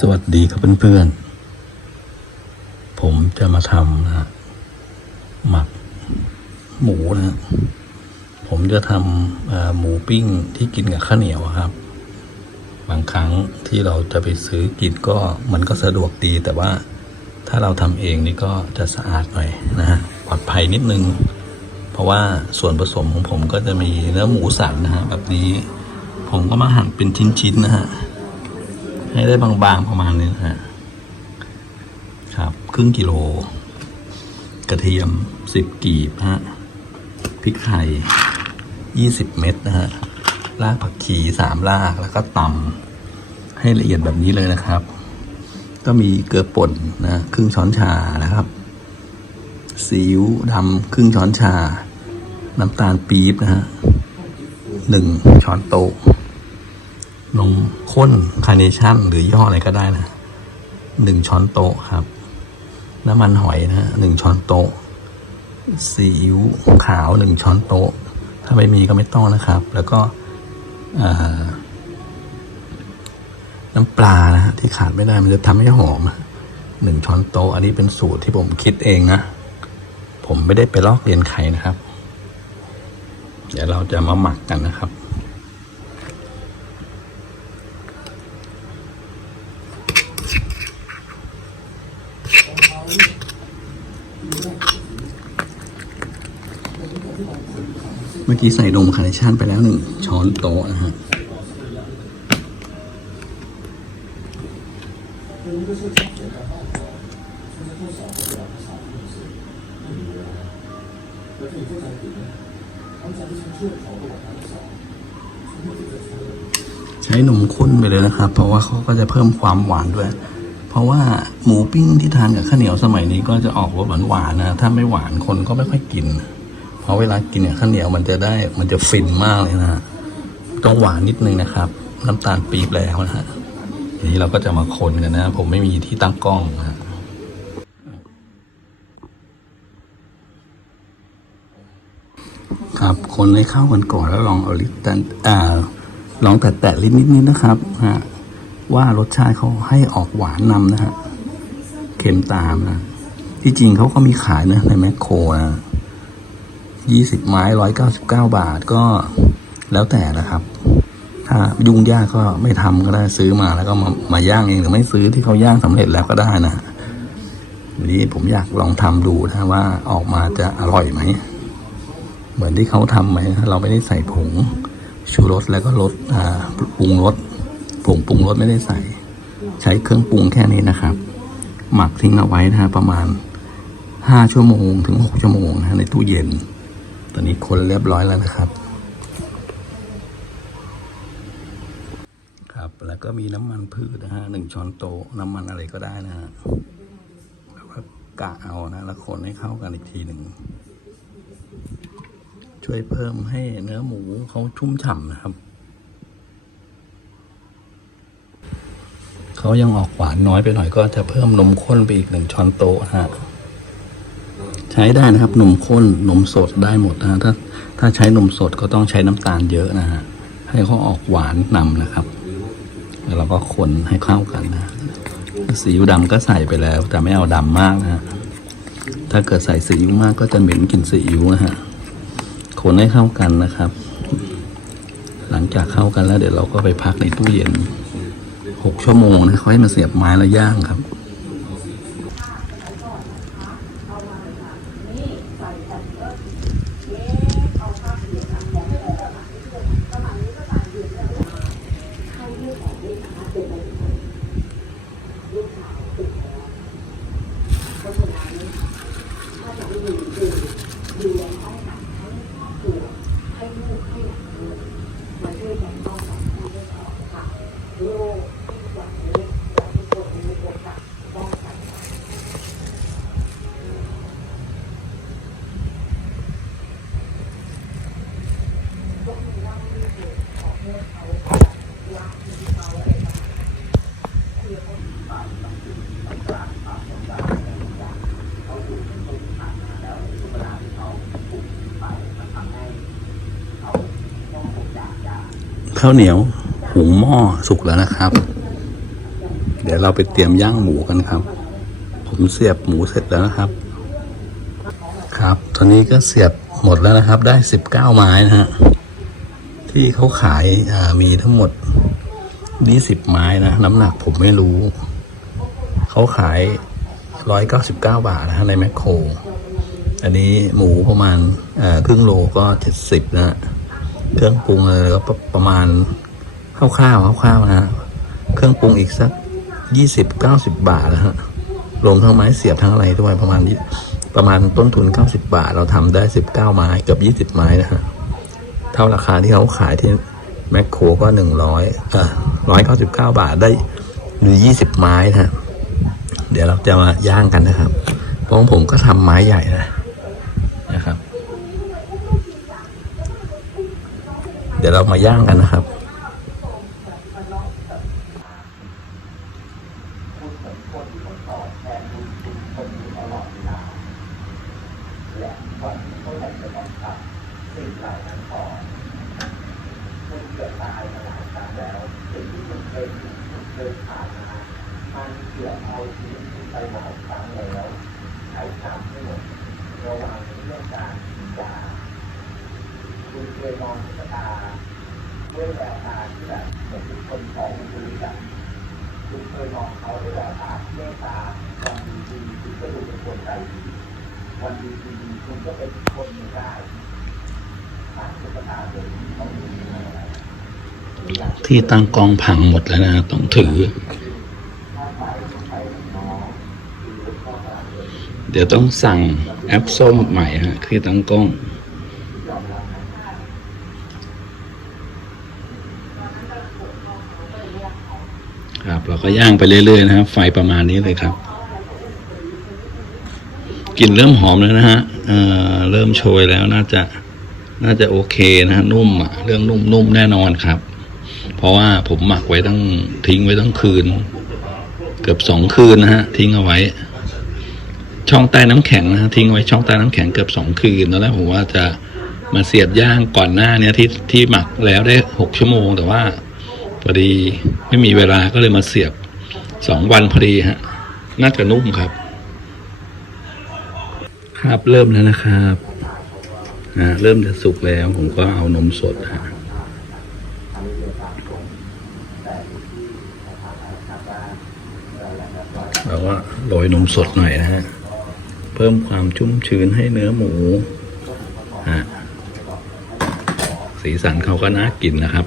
สวัสดีครับเพื่อนๆ ผมจะมาทำนะฮะหมักหมูนะฮะผมจะทำหมูปิ้งที่กินกับข้าวเหนียวครับ บางครั้งที่เราจะไปซื้อกินก็มันก็สะดวกดี แต่ว่าถ้าเราทำเองนี่ก็จะสะอาดหน่อยนะฮะปลอดภัยนิดนึง เพราะว่าส่วนผสมของผมก็จะมีเนื้อหมูสันนะฮะแบบนี้ ผมก็มาหั่นเป็นชิ้นๆนะฮะ ให้ได้บางๆประมาณนี้นะฮะครับ ครึ่งกิโล กระเทียมสิบกีบฮะพริกไทยยี่สิบเม็ดนะฮะรากผักชีสามรากแล้วก็ตำให้ละเอียดแบบนี้เลยนะครับ ก็มีเกลือป่นนะครึ่งช้อนชานะครับซีอิ๊วดำครึ่งช้อนชา น้ำตาลปี๊บนะฮะหนึ่งช้อนโต๊ะ นมข้นคาร์เนชั่นหรือย่ห้ออะไรก็ได้นะหนึ่งช้อนโต๊ะครับ น้ำมันหอยนะหนึ่งช้อนโต๊ะซีอิ๊วขาวหนึ่งช้อนโต๊ะ ถ้าไม่มีก็ไม่ต้องนะครับ แล้วก็น้ำปลานะฮะที่ขาดไม่ได้มันจะทำให้หอมหนึ่งช้อนโต๊ะ อันนี้เป็นสูตรที่ผมคิดเองนะ ผมไม่ได้ไปลอกเรียนใครนะครับ เดี๋ยวเราจะมาหมักกันนะครับ เมื่อกี้ใส่นมคาร์เนชั่นไปแล้วหนึ่งช้อนโต๊ะนะฮะใช้นมข้นไปเลยนะครับ เพราะว่าเขาก็จะเพิ่มความหวานด้วย ราะว่าหมูปิ้งที่ทานกับข้าวเหนียวสมัยนี้ก็จะออกรสหวานๆนะ ถ้าไม่หวานคนก็ไม่ค่อยกิน เพราะเวลากินเนี่ยข้าวเหนียวมันจะได้มันจะฟินมากเลยนะฮะต้องหวานนิดนึงนะครับ น้ำตาลปี๊บแล้วนะฮะทีนี้เราก็จะมาคนกันนะ ผมไม่มีที่ตั้งกล้องนะครับ คนให้เข้ากันก่อนแล้วลองเอาลิ้นแตะอ่าลองแตะๆลิ้นนิดๆนะครับฮะ ว่ารสชาติเขาให้ออกหวานนำนะฮะเค็มตามนะ ที่จริงเขาก็มีขายนะในแมคโครนะยี่สิบไม้ร้อยเก้าสิบเก้าบาทก็แล้วแต่นะครับ ถ้ายุ่งยากก็ไม่ทำก็ได้ซื้อมาแล้วก็มามาย่างเองหรือไม่ซื้อที่เขาย่างสำเร็จแล้วก็ได้นะวันนี้ผมอยากลองทำดูนะว่าออกมาจะอร่อยไหม เหมือนที่เขาทำไหมเราไม่ได้ใส่ผงชูรสแล้วก็รสปรุงรส ผงปรุงรสไม่ได้ใส่ ใช้เครื่องปรุงแค่นี้นะครับ หมักทิ้งเอาไว้นะฮะประมาณห้าชั่วโมงถึงหกชั่วโมงนะในตู้เย็น ตอนนี้คนเรียบร้อยแล้วนะครับ ครับแล้วก็มีน้ำมันพืชนะฮะหนึ่งช้อนโต๊ะน้ำมันอะไรก็ได้นะฮะแล้วก็กะเอานะ แล้วคนให้เข้ากันอีกทีหนึ่งช่วยเพิ่มให้เนื้อหมูเขาชุ่มฉ่ำนะครับ เขายังออกหวานน้อยไปหน่อยก็จะเพิ่มนมข้นไปอีกหนึ่งช้อนโต๊ะฮะใช้ได้นะครับนมข้นนมสดได้หมดนะถ้าถ้าใช้นมสดก็ต้องใช้น้ำตาลเยอะนะฮะให้เขาออกหวานนำนะครับแล้วเราก็คนให้เข้ากันนะสีอิ๊วดำก็ใส่ไปแล้ว แต่ไม่เอาดำมากนะฮะถ้าเกิดใส่สีอิ๊วมากก็จะเหม็นกลิ่นซีอิ๊วนะฮะคนให้เข้ากันนะครับ หลังจากเข้ากันแล้วเดี๋ยวเราก็ไปพักในตู้เย็น 6 ชั่วโมงนะเขาให้มาเสียบไม้แล้วย่างครับ ข้าวเหนียวหุงหม้อสุกแล้วนะครับ เดี๋ยวเราไปเตรียมย่างหมูกันครับ ผมเสียบหมูเสร็จแล้วนะครับ ครับตอนนี้ก็เสียบหมดแล้วนะครับ ได้สิบเก้าไม้นะฮะที่เขาขายมีทั้งหมดยี่สิบไม้นะน้ำหนักผมไม่รู้ เขาขายร้อยเก้าสิบเก้าบาทนะฮะในแมคโคร อันนี้หมูประมาณครึ่งโลก็เจ็ดสิบนะฮะ เครื่องปรุงอะไรก็ประประมาณคร่าวๆคร่าวๆนะฮะเครื่องปรุงอีกสักยี่สิบเก้าสิบบาทนะฮะรวมทั้งไม้เสียบทั้งอะไรด้วยประมาณประมาณต้นทุนเก้าสิบบาท เราทำได้สิบเก้าไม้เกือบยี่สิบไม้นะฮะเท่าราคาที่เขาขายที่แมคโครก็หนึ่งร้อยเอ่อร้อยเก้าสิบเก้าบาทได้หรือยี่สิบไม้นะฮะเดี๋ยวเราจะมาย่างกันนะครับเพราะของผมก็ทำไม้ใหญ่นะนะครับ เดี๋ยวเรามาย่างกันนะครับ คุณเคยมองตุ๊กตาด้วยแววตาที่แบบเหมือนเป็นคนของคุณแบบคุณเคยมองเขาด้วยแววตาเมตตาความดีดีคุณก็ดูเป็นคนใจดีวันดีดีคุณก็เป็นคนไม่ได้ผ่านตุ๊กตาเลยต้องมีอะไรที่ตั้งกองผังหมดแล้วนะ ต้องถือ เดี๋ยวต้องสั่งแอปส้มใหม่ฮะคือตั้งกล้อง ครับ เราก็ย่างไปเรื่อยๆนะครับ ไฟประมาณนี้เลยครับกลิ่นเริ่มหอมแล้วนะฮะเเริ่มโชยแล้วน่าจะน่าจะโอเคนะฮะนุ่มอะเรื่องนุ่มนุ่มแน่นอนครับ เพราะว่าผมหมักไว้ตั้งทิ้งไว้ตั้งคืน เกือบสองคืนนะฮะทิ้งเอาไว้ ช่องใต้น้ำแข็งนะฮะทิ้งไว้ช่องใต้น้ำแข็งเกือบสองคืนแล้วแหละผมว่าจะมาเสียบย่างก่อนหน้าเนี้ยที่ที่หมักแล้วได้หกชั่วโมง แต่ว่า พอดีไม่มีเวลาก็เลยมาเสียบสองวันพอดีฮะ น่าจะนุ่มครับ ครับเริ่มแล้วนะครับอ่าเริ่มจะสุกแล้ว ผมก็เอานมสดฮะเราก็โรยนมสดหน่อยนะฮะ เพิ่มความชุ่มชื้นให้เนื้อหมูฮะสีสันเขาก็น่ากินนะครับ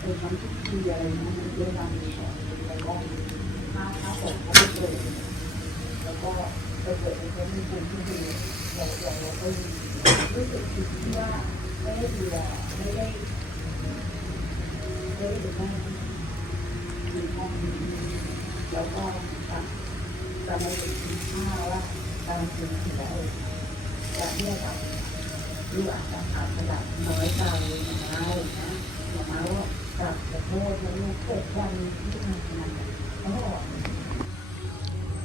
ไปทำพิธีอะไรนะมันเวลามีของแล้วก็ข้าวข้าวผมเขาไปเปิดแล้วก็ไปเปิดในเฟซบุ๊กที่ดีเราเราเราก็รู้สึกผิดที่ว่าไม่ได้ดูแลไม่ได้ไม่ได้ดูแลดีข้อมูลแล้วก็จะจะมาถึงข้าว่าการกินถึงแล้วจะเรียกว่าหรืออาจจะอาจจะแบบน้อยใจของเรานะของเราว่ากับขอโทษแล้วลูกเกิดวันที่ทำงานเขาบอก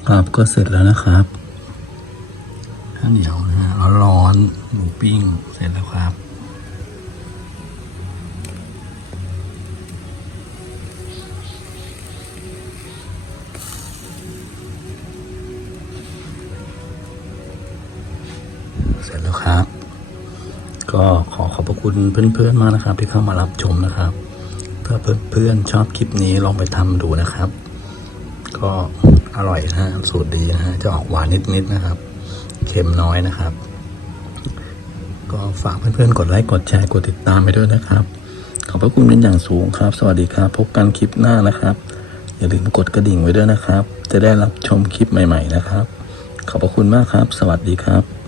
ครับก็เสร็จแล้วนะครับข้าวเหนียวนะฮะร้อนๆหมูปิ้งเสร็จแล้วครับเสร็จแล้วครับ ก็ขอขอบพระคุณเพื่อนๆมากนะครับ ที่เข้ามารับชมนะครับ ถ้าเพื่อนๆชอบคลิปนี้ลองไปทำดูนะครับ ก็อร่อยนะฮะสูตรดีนะฮะจะออกหวานนิดๆนะครับ เค็มน้อยนะครับ ก็ฝากเพื่อนๆกดไลค์กดแชร์กดติดตามไปด้วยนะครับ ขอบพระคุณเป็นอย่างสูงครับ สวัสดีครับ พบกันคลิปหน้านะครับ อย่าลืมกดกระดิ่งไว้ด้วยนะครับ จะได้รับชมคลิปใหม่ ๆ นะครับ ขอบพระคุณมากครับ สวัสดีครับ